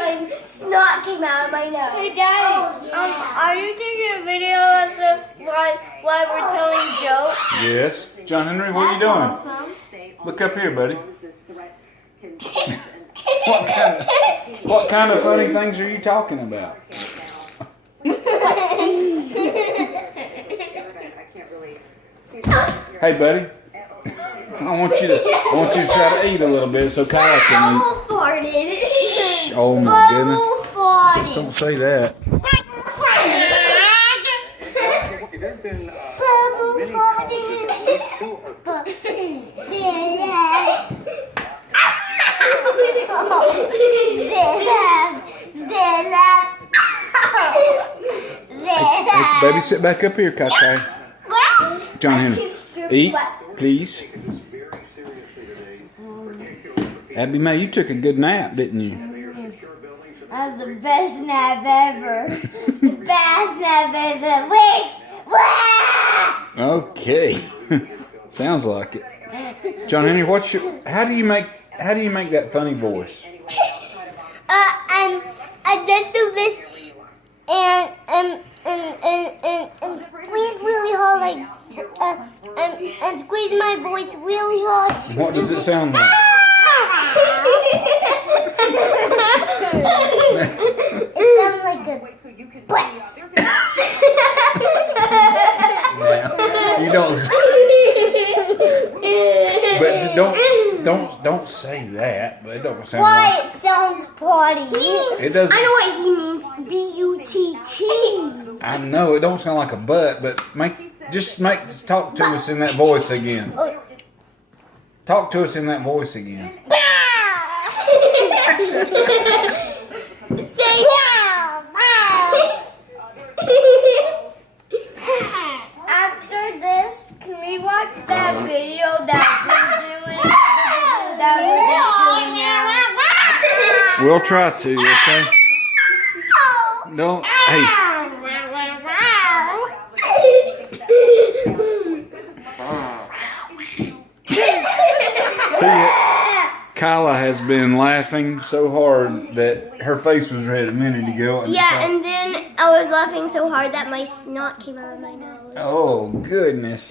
my snot came out of my nose. Hey, Daddy, are you taking a video of us while we're telling jokes? Yes. John Henry, what are you doing? Awesome. Look up here, buddy. What kind of funny things are you talking about? Hey, buddy. I want you to try to eat a little bit so Kyle can eat. Bubble farted. Shh, oh my goodness. Bubble farted. Just don't say that. Bubble farted. Hey, baby, sit back up here, Kai. John Henry, eat, please. Abby Mae, you took a good nap, didn't you? That was the best nap ever. The best nap ever. Wait! Okay. Sounds like it. John Henry, how do you make that funny voice? I just do this and squeeze really hard, like and squeeze my voice really hard. What does it sound like? It sounds like a butt. You don't. But don't say that. But it don't sound Why like. it sounds party? It doesn't. I know what he means. B-U-T-T. I know it don't sound like a butt, but talk to us in that voice again. Talk to us in that voice again. Say After this, can we watch that video that we're doing? We'll try to. Okay. Don't. Hey. Kyla has been laughing so hard that her face was red a minute ago. Yeah, and then I was laughing so hard that my snot came out of my nose. Oh, goodness.